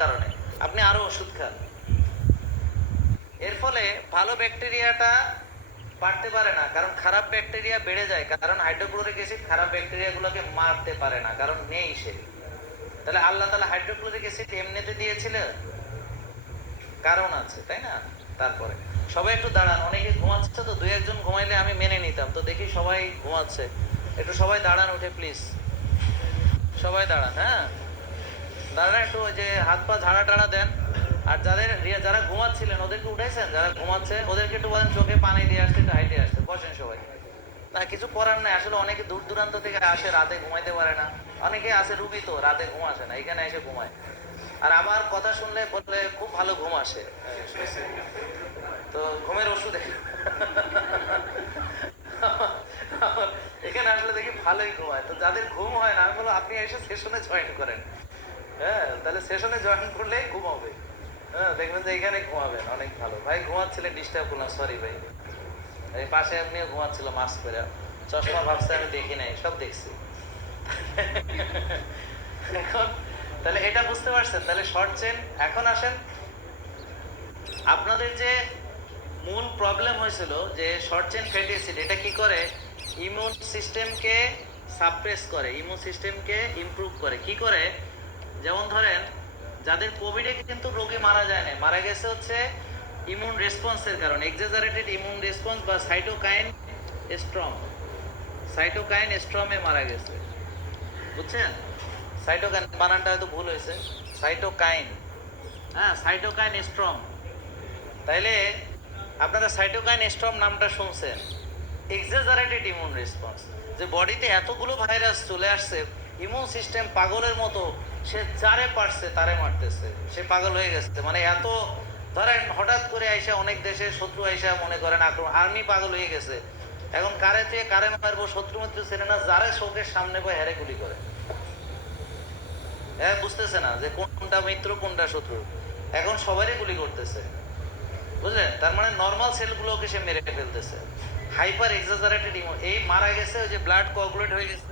কারণে আপনি আরো ওষুধ খান, এর ফলে ভালো ব্যাকটেরিয়াটা বাড়তে পারে না, কারণ খারাপ ব্যাকটেরিয়া বেড়ে যায়, কারণ হাইড্রোক্লোরিক অ্যাসিড খারাপ ব্যাকটেরিয়াগুলোকে মারতে পারে না, কারণ নেই সে। তাহলে আল্লাহ তাআলা হাইড্রোক্লোরিক অ্যাসিড এমনিতে দিয়েছিলেন, কারণ আছে, তাই না? তারপরে সবাই একটু দাঁড়ান, অনেকে ঘুমাচ্ছে তো, দুই একজন ঘুমাইলে আমি মেনে নিতাম, তো দেখি সবাই ঘুমাচ্ছে, একটু সবাই দাঁড়ান উঠে প্লিজ, সবাই দাঁড়ান, হ্যাঁ দাঁড়ান একটু, ওই যে হাত পা ঝাড়া টাড়া দেন। আর যারা ঘুমাচ্ছিলেন ওদেরকে উঠাইছেন, যারা ঘুমাচ্ছে ওদেরকে একটু বলেন চোখে পানি দিয়ে আসতে, একটু হাইটে আসতে, বসেন সবাই। না কিছু করার নাই, আসলে অনেকে দূর দূরান্ত থেকে আসে, রাতে ঘুমাইতে পারে না, অনেকে আসে রুগী তো রাতে ঘুম আসে না, এখানে এসে ঘুমায়, আর আমার কথা শুনলে বললে খুব ভালো ঘুম আসে, তো ঘুমের ওষুধ এখানে আসলে দেখি ভালোই ঘুমায়, তো যাদের ঘুম হয় না আমি বলবো আপনি এসে সেশনে জয়েন করেন, হ্যাঁ তাহলে সেশনে জয়েন করলেই ঘুমাবে, হ্যাঁ দেখবেন যে এখানে ঘুমাবেন, অনেক ভালো। ভাই ঘুমাচ্ছিলেন, ডিস্টার্ব করলাম, সরি ভাই। এই পাশে এমনিও ঘুমাচ্ছিল মাস্ক পরে, চশমা ভাবছে আমি দেখি নাই, সব দেখছি। এখন তাহলে এটা বুঝতে পারছেন, তাহলে শর্ট চেন। এখন আসেন, আপনাদের যে মূল প্রবলেম হয়েছিল যে শর্ট চেন ফ্যাটি অ্যাসিড, এটা কি করে? ইমিউন সিস্টেমকে সাপ্রেস করে, ইমিউন সিস্টেমকে ইমপ্রুভ করে। কি করে? যেমন ধরেন যাদের কোভিডে কিন্তু রোগী মারা যায় না, মারা গেছে হচ্ছে ইমিউন রেসপন্সের কারণে, এক্সাজারেটেড ইমিউন রেসপন্স বা সাইটোকাইন স্ট্রম, সাইটোকাইন স্ট্রমে মারা গেছে, বুঝছেন? সাইটোকাইন বানানটা হয়তো ভুল হয়েছে, সাইটোকাইন, হ্যাঁ সাইটোকাইন স্ট্রম। তাইলে আপনারা সাইটোকাইন স্টর্ম নামটা শুনছেন, এক্সাজারেটেড ইমিউন রেসপন্স, যে বডিতে এতগুলো ভাইরাস চলে আসছে, ইমিউন সিস্টেম পাগলের মতো, সে যারে পারছে তারে মারতেছে, সে পাগল হয়ে গেছে, মানে এত, ধরেন হঠাৎ করে আইসা অনেক দেশে শত্রু আইসা মনে করেন আক্রমণ, আর্মি পাগল হয়ে গেছে, এখন কারে থেকে কারে মারবো, শত্রু মিত্র চেনে না, যারে চোখের সামনে পায় হেরে গুলি করে, হ্যাঁ বুঝতেছে না যে কোনটা মিত্র কোনটা শত্রু, এখন সবারই গুলি করতেছে, বুঝলেন? তার মানে নর্মাল সেলগুলোকে সে মেরে ফেলতেছে, হাইপার এক্সাজারেটেড ইমিউন, এই মারা গেছে ওই যে ব্লাড কোয়াগুলেট হয়ে গেছে,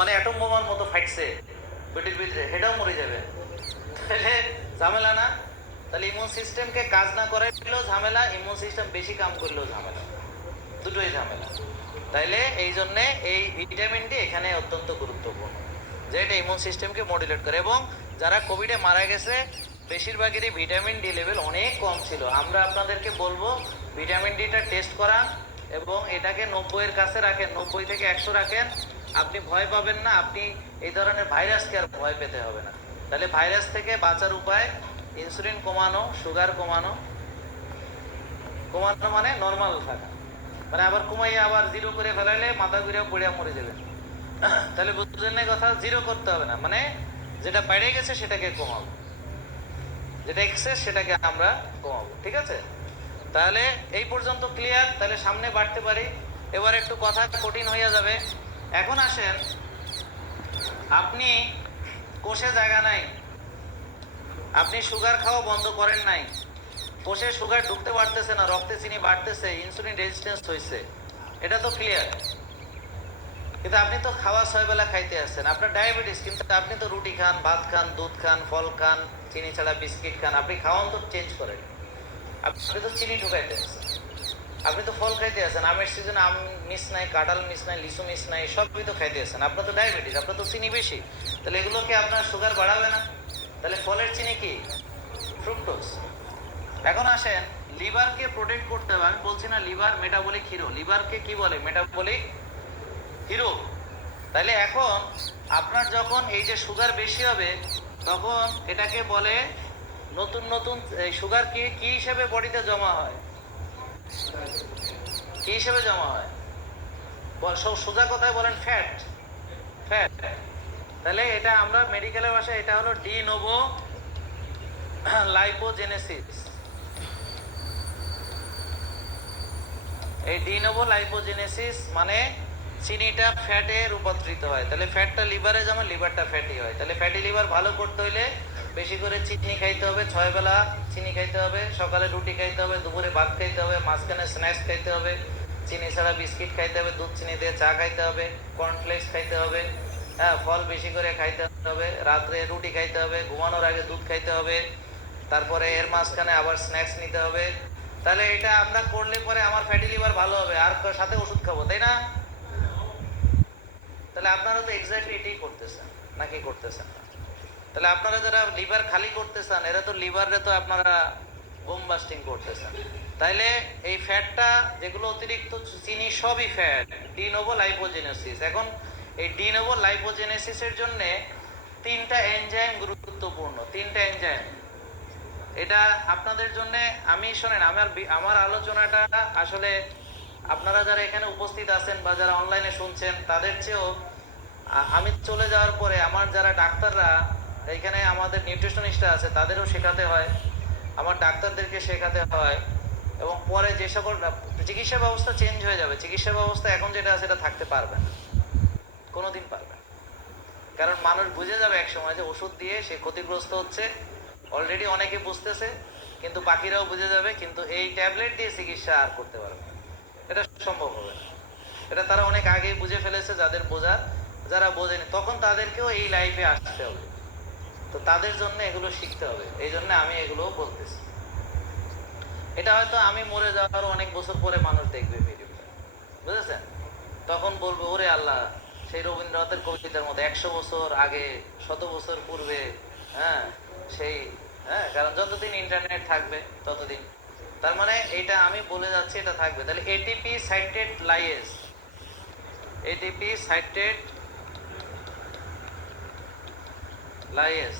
মানে অ্যাটম বোমার মতো ফাইটছে বডির ভিতরে, হেটাও মরে যাবে, তাহলে ঝামেলা না? তাহলে ইমিউন সিস্টেমকে কাজ না করাইলেও ঝামেলা, ইমিউন সিস্টেম বেশি কাম করলেও ঝামেলা, দুটোই ঝামেলা। তাইলে এই জন্যে এই ভিটামিন ডি এখানে অত্যন্ত গুরুত্বপূর্ণ, যে এটা ইমিউন সিস্টেমকে মডুলেট করে। এবং যারা কোভিডে মারা গেছে বেশিরভাগেরই ভিটামিন ডি লেভেল অনেক কম ছিল। আমরা আপনাদেরকে বলবো ভিটামিন ডিটা টেস্ট করান এবং এটাকে 90-এর কাছে রাখেন, 90 থেকে 100 রাখেন, আপনি ভয় পাবেন না, আপনি এই ধরনের ভাইরাসকে আর ভয় পেতে হবে না। তাহলে ভাইরাস থেকে বাঁচার উপায় ইনসুলিন কমানো, সুগার কমানো, কমানো মানে নর্মাল থাকা, মানে আবার কমাইয়া আবার জিরো করে ফেলাইলে মাথা ঘুরে পড়িয়া মরে যাবে, তাহলে বুঝলেন না কথা? জিরো করতে হবে না, মানে যেটা বেড়ে গেছে সেটাকে কমাবো, যেটা এক্সেস সেটাকে আমরা কমাবো, ঠিক আছে? তাহলে এই পর্যন্ত ক্লিয়ার? তাহলে সামনে বাড়তে পারি। এবার একটু কথা কঠিন হইয়া যাবে। এখন আসেন, আপনি কোষে জায়গা নাই, আপনি সুগার খাওয়া বন্ধ করেন নাই, কোষে সুগার ঢুকতে পারতেছে না, রক্তে চিনি বাড়তেছে, ইনসুলিন রেজিস্ট্যান্স হয়েছে, এটা তো ক্লিয়ার। কিন্তু আপনি তো খাওয়া 6 বেলা খাইতে আসছেন, আপনার ডায়াবেটিস, কিন্তু আপনি তো রুটি খান, ভাত খান, দুধ খান, ফল খান, চিনি ছাড়া বিস্কিট খান, আপনি খাওয়ান তো চেঞ্জ করেন, আপনি তো চিনি ঢুকাইতে আসছেন, আপনি তো ফল খাইতে আছেন, আমের সিজনে আম মিস নাই, কাঁঠাল মিস নাই, লিচু মিস নাই, সবই তো খাইতে আছেন, আপনার তো ডায়াবেটিস, আপনার তো চিনি বেশি, তাহলে এগুলোকে আপনার সুগার বাড়াবে না? তাহলে ফলের চিনি কি? ফ্রুক্টোজ। এখন আসেন, লিভারকে প্রোটেক্ট করতে হবে, আমি বলছি না লিভার মেটাবলিক হিরো, লিভারকে কি বলে? Metabolic hero. তাহলে এখন আপনার যখন এই যে সুগার বেশি হবে তখন এটাকে বলে নতুন নতুন এই সুগার কি কি হিসেবে বডিতে জমা হয়, কি হিসেবে জমা হয়? সব সোজা কথায় বলেন ফ্যাট, ফ্যাট। তাহলে এটা আমরা মেডিকেলের ভাষায় এটা হলো ডি নোভো লাইপোজেনেসিস। এই ডি নোভো লাইপোজেনেসিস মানে চিনিটা ফ্যাটে রূপান্তরিত হয়। তাহলে ফ্যাটটা লিভারে যেমন, লিভারটা ফ্যাটি হয়। তাহলে ফ্যাটি লিভার ভালো করতে হইলে বেশি করে চিনি খাইতে হবে, 6 বেলা চিনি খাইতে হবে, সকালে রুটি খাইতে হবে, দুপুরে ভাত খাইতে হবে, মাঝখানে স্ন্যাক্স খাইতে হবে, চিনি ছাড়া বিস্কিট খাইতে হবে, দুধ চিনি দিয়ে চা খাইতে হবে, কর্নফ্লেক্স খাইতে হবে, হ্যাঁ ফল বেশি করে খাইতে হবে, রাত্রে রুটি খাইতে হবে, ঘুমানোর আগে দুধ খাইতে হবে, তারপরে এর মাঝখানে আবার স্ন্যাক্স নিতে হবে। তাহলে এটা আমরা করলে পরে আমার ফ্যাটি লিভার ভালো হবে, আর সাথে ওষুধ খাবো, তাই না? তাহলে আপনারা তো এক্স্যাক্টলি এটাই করতেছেন, নাকি করতেছেন না? তাহলে আপনারা যারা লিভার খালি করতেছেন, এরা তো লিভারে তো আপনারা বোম বাস্টিং করতেছেন। তাইলে এই ফ্যাটটা যেগুলো অতিরিক্ত চিনি সবই ফ্যাট, ডি নোভো লাইপোজেনেসিস। এখন এই ডি নোভো লাইপোজেনেসিসের জন্য 3টা এনজাইম গুরুত্বপূর্ণ, 3টা এনজাইম। এটা আপনাদের জন্য, আমি শোনেন আমার আলোচনাটা আসলে আপনারা যারা এখানে উপস্থিত আছেন বা যারা অনলাইনে শুনছেন তাদের চেয়েও আমি চলে যাওয়ার পরে আমার যারা ডাক্তাররা এখানে আমাদের নিউট্রিশনিস্টরা আছে তাদেরও শেখাতে হয়, আমার ডাক্তারদেরকে শেখাতে হয়। এবং পরে যে সকল চিকিৎসা ব্যবস্থা চেঞ্জ হয়ে যাবে, চিকিৎসা ব্যবস্থা এখন যেটা আছে এটা থাকতে পারবে না, কোনোদিন পারবে না। কারণ মানুষ বুঝে যাবে এক সময় যে ওষুধ দিয়ে সে ক্ষতিগ্রস্ত হচ্ছে, অলরেডি অনেকে বুঝতেছে, কিন্তু বাকিরাও বুঝে যাবে, কিন্তু এই ট্যাবলেট দিয়ে চিকিৎসা আর করতে পারবে না, এটা সম্ভব হবে না। এটা তারা অনেক আগেই বুঝে ফেলেছে, যাদের বোঝার, যারা বোঝেনি তখন তাদেরকেও এই লাইফে আসতে হবে। তো তাদের জন্য এগুলো শিখতে হবে, এই জন্য আমি এগুলো বলতেছি। এটা হয়তো আমি মরে যাওয়ার অনেক বছর পরে মানুষ দেখবে ভিডিওটা, বুঝেছেন? তখন বলবে ওরে আল্লাহ, সেই রবীন্দ্রনাথের কবিতার মধ্যে 100 বছর আগে, 100 বছর পূর্বে, হ্যাঁ সেই, হ্যাঁ কারণ যতদিন ইন্টারনেট থাকবে ততদিন, তার মানে এটা আমি বলে যাচ্ছি এটা থাকবে। তাহলে এটিপি সাইটেড লাইয়েজ, এটিপি সাইটেড লাইয়েজ,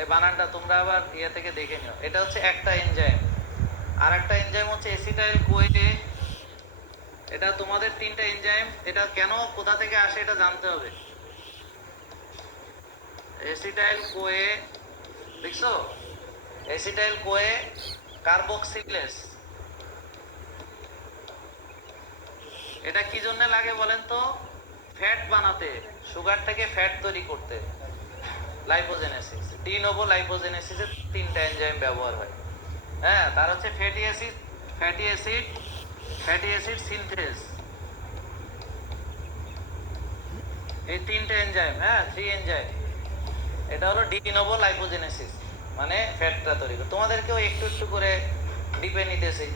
এই বানানটা তোমরা আবার ইয়ে থেকে দেখে নিও। এটা হচ্ছে একটা এনজাইম। আর একটা এনজাইম হচ্ছে এসিটাইল কোয়ে। এটা তোমাদের 3টা এনজাইম। এটা কেন কোথা থেকে আসে এটা জানতে হবে। এসিটাইল কোয়ে, দেখছো? Acetyl Koi carboxylase. এটা কি জন্য লাগে বলেন তো? ফ্যাট বানাতে, সুগার থেকে ফ্যাট তৈরি করতে লাইপোজেনেসিস, ডি নোভো লাইপোজেনেসিসের 3টা এনজাইম ব্যবহার হয়। হ্যাঁ, তার হচ্ছে fatty acid, fatty acid, fatty acid synthase, এই 3টা এনজাইম, হ্যাঁ 3 এনজাইম। এটা হলো ডি নোভো লাইপোজেনেসিস, মানে ফ্যাটটা তৈরি করে। তোমাদেরকেও একটু একটু করে ডিপে নিতেছি,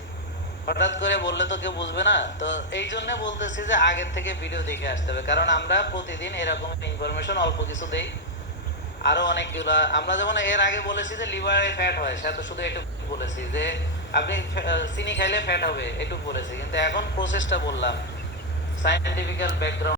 হঠাৎ করে বললে তো কেউ বুঝবে না। তো এই জন্য বলতেছি যে আগের থেকে ভিডিও দেখে আসতে হবে, কারণ আমরা প্রতিদিন এরকম ইনফরমেশন অল্প কিছু দেই। আরো অনেকগুলা আমরা যেমন এর আগে বলেছি যে লিভারে ফ্যাট হয়, সে তো শুধু এটুকু বলেছি যে আপনি চিনি খাইলে ফ্যাট হবে, এটুকু বলেছি। কিন্তু এখন প্রসেসটা বললাম, সায়েন্টিফিক্যাল ব্যাকগ্রাউন্ড